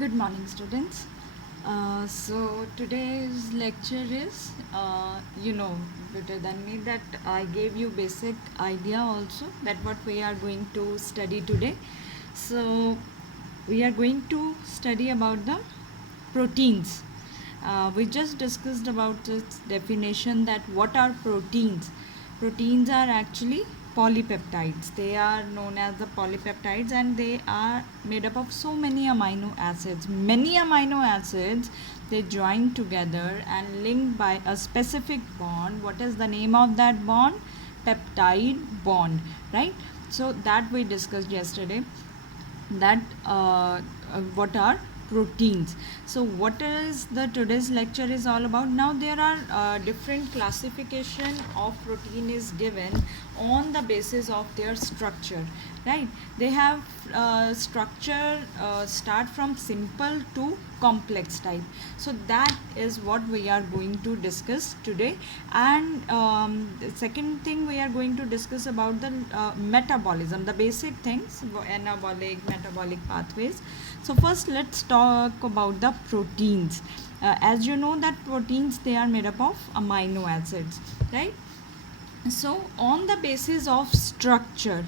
Good morning, students. So today's lecture is, you know better than me that I gave you basic idea also that what we are going to study today. So we are going to study about the proteins. We just discussed about its definition that what are proteins. Proteins are actually polypeptides. They are known as the polypeptides and they are made up of so many amino acids. Many amino acids they join together and linked by a specific bond. What is the name of that bond? Peptide bond, right? So that we discussed yesterday, that what are proteins. So what is the today's lecture is all about. Now there are different classification of protein is given on the basis of their structure, right? They have structure start from simple to complex type. So that is what we are going to discuss today. And the second thing we are going to discuss about the metabolism, the basic things, anabolic, metabolic pathways. So first let's talk about the proteins. As you know that proteins, they are made up of amino acids, right? So on the basis of structure,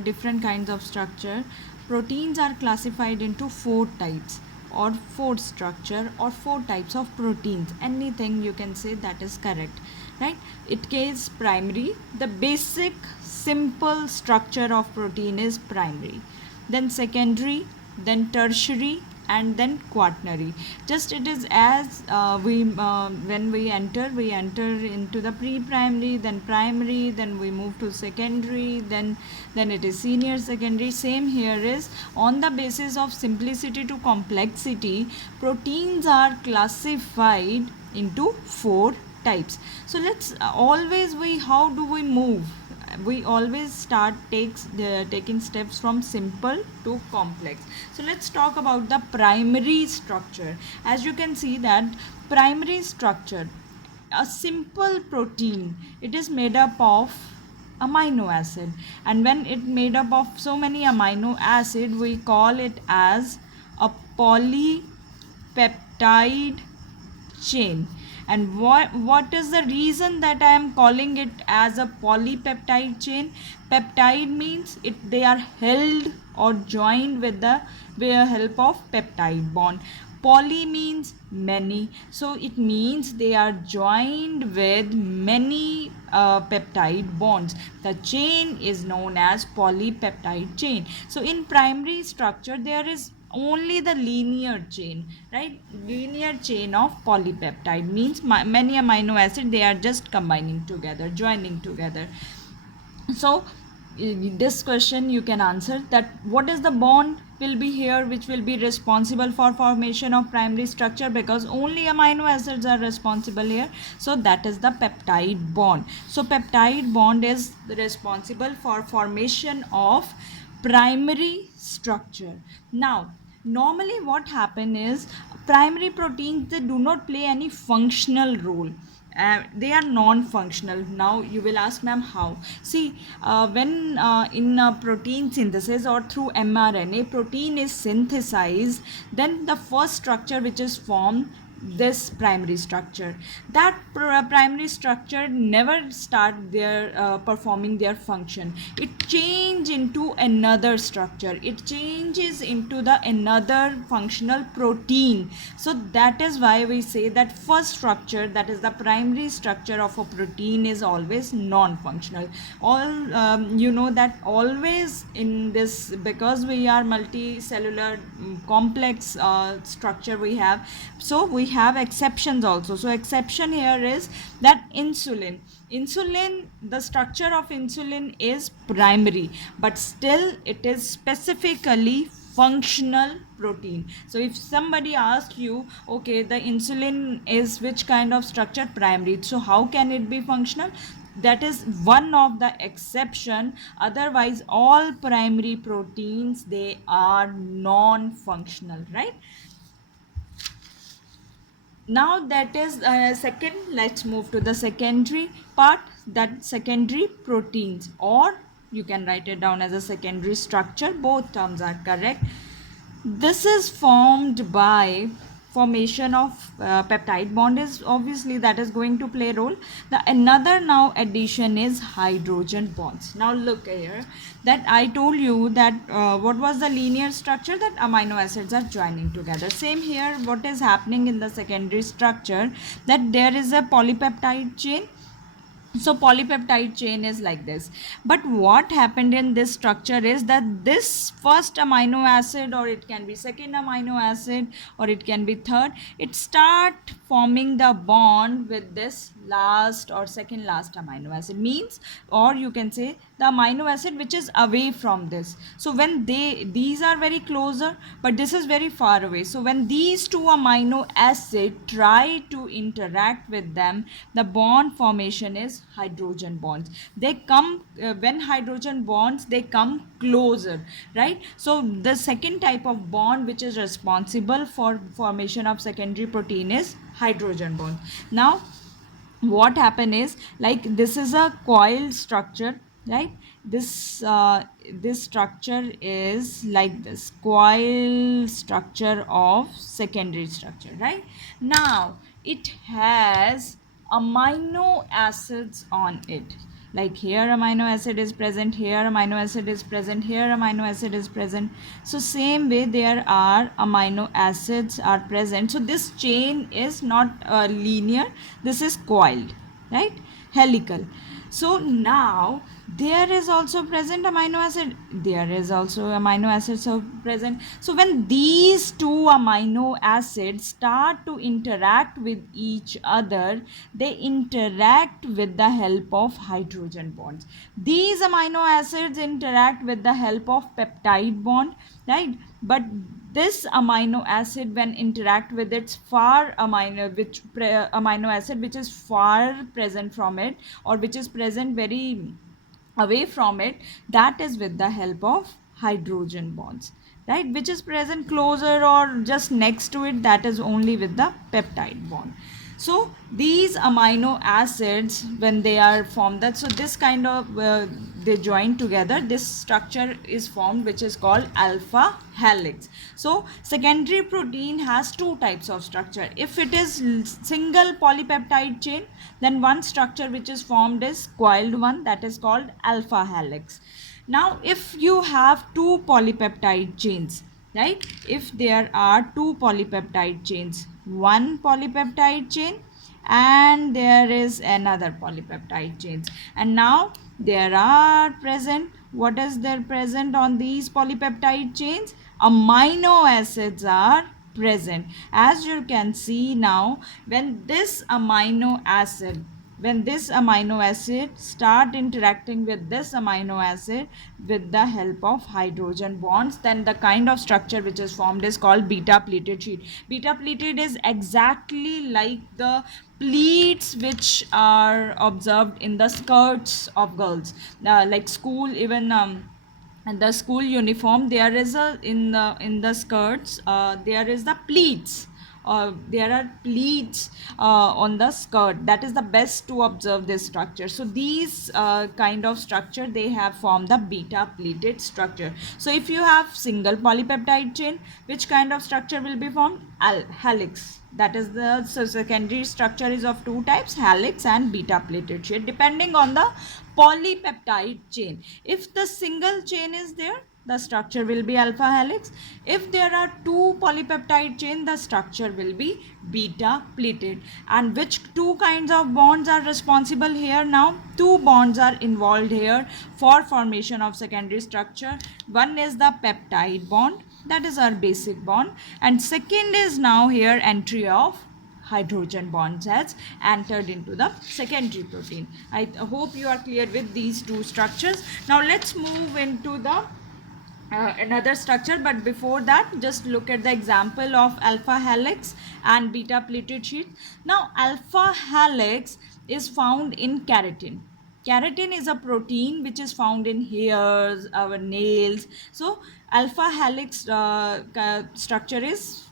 different kinds of structure, proteins are classified into four types or four structure or four types of proteins. Anything you can say that is correct, right? It is primary. The basic simple structure of protein is primary, then secondary, then tertiary, and then quaternary. Just it is as we when we enter into the pre-primary, then primary, then we move to secondary, then it is senior secondary. Same here is on the basis of simplicity to complexity, proteins are classified into four types. So let's always we how do we move? We always start taking steps from simple to complex. So let's talk about the primary structure. As you can see that primary structure, a simple protein, it is made up of amino acid, and when it made up of so many amino acid, we call it as a polypeptide chain. And what is the reason that I am calling it as a polypeptide chain? Peptide means it they are held or joined with the help of peptide bond. Poly means many, so it means they are joined with many peptide bonds. The chain is known as polypeptide chain. So in primary structure there is only the linear chain, right? Linear chain of polypeptide means many amino acid they are just combining together, joining together. So this question you can answer that what is the bond will be here which will be responsible for formation of primary structure, because only amino acids are responsible here. So that is the peptide bond. So peptide bond is responsible for formation of primary structure. Now normally what happen is primary proteins they do not play any functional role. They are non-functional. Now you will ask, ma'am, how? See, when in protein synthesis or through mRNA protein is synthesized, then the first structure which is formed, this primary structure, that primary structure never start their performing their function. It change into another structure, it changes into the another functional protein. So that is why we say that first structure, that is the primary structure of a protein, is always non-functional. All you know that always in this, because we are multicellular complex structure we have, so we have exceptions also. So exception here is that insulin, the structure of insulin is primary, but still it is specifically functional protein. So if somebody asks you, okay, the insulin is which kind of structure? Primary. So how can it be functional? That is one of the exception. Otherwise all primary proteins they are non functional, right? Now that is second. Let's move to the secondary part, that secondary proteins, or you can write it down as a secondary structure. Both terms are correct. This is formed by formation of peptide bond, is obviously that is going to play a role. The another now addition is hydrogen bonds. Now look here, that I told you that what was the linear structure, that amino acids are joining together. Same here, what is happening in the secondary structure, that there is a polypeptide chain. So polypeptide chain is like this, but what happened in this structure is that this first amino acid, or it can be second amino acid, or it can be third, it start forming the bond with this last or second last amino acid, means, or you can say the amino acid which is away from this. So when these are very closer, but this is very far away, so when these two amino acid try to interact with them, the bond formation is hydrogen bonds. They come when hydrogen bonds, they come closer, right? So the second type of bond which is responsible for formation of secondary protein is hydrogen bond. Now what happen is, like, this is a coiled structure, right? This structure is like this coil structure of secondary structure, right? Now it has amino acids on it, like here amino acid is present, here amino acid is present, here amino acid is present. So same way there are amino acids are present. So this chain is not linear, this is coiled, right? Helical. So now there is also present amino acid, there is also amino acids are present. So when these two amino acids start to interact with each other, they interact with the help of hydrogen bonds. These amino acids interact with the help of peptide bond, right? But this amino acid, when interact with its far amino acid which is far present from it, or which is present very away from it, that is with the help of hydrogen bonds, right? Which is present closer or just next to it, that is only with the peptide bond. So these amino acids, when they are formed, that so this kind of they join together, this structure is formed which is called alpha helix. So secondary protein has two types of structure. If it is single polypeptide chain, then one structure which is formed is coiled one, that is called alpha helix. Now if you have two polypeptide chains, right? If there are two polypeptide chains, one polypeptide chain and there is another polypeptide chains, and now there are present, what is there present on these polypeptide chains? Amino acids are present. As you can see now, when this amino acid start interacting with this amino acid with the help of hydrogen bonds, then the kind of structure which is formed is called beta pleated sheet. Beta pleated is exactly like the pleats which are observed in the skirts of girls, like school, even and the school uniform, there is a in the skirts, there is the pleats, there are pleats on the skirt. That is the best to observe this structure. So these kind of structure, they have formed the beta pleated structure. So if you have single polypeptide chain, which kind of structure will be formed? Helix. That is the secondary structure is of two types, helix and beta pleated chain, depending on the polypeptide chain. If the single chain is there, the structure will be alpha helix. If there are two polypeptide chain, the structure will be beta pleated. And which two kinds of bonds are responsible here? Now two bonds are involved here for formation of secondary structure. One is the peptide bond, that is our basic bond, and second is now here entry of hydrogen bonds has entered into the secondary protein. I hope you are clear with these two structures. Now let's move into the another structure, but before that, just look at the example of alpha helix and beta pleated sheet. Now alpha helix is found in keratin. Keratin is a protein which is found in hairs, our nails. So alpha helix structure is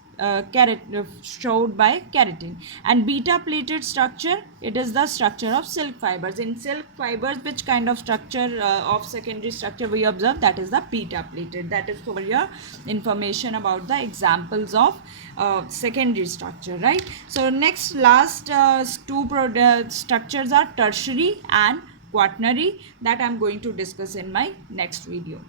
showed by keratin. And beta plated structure, it is the structure of silk fibers. In silk fibers, which kind of structure of secondary structure we observe? That is the beta plated. That is for your information about the examples of secondary structure, right? So next, last two structures are tertiary and quaternary, that I am going to discuss in my next video.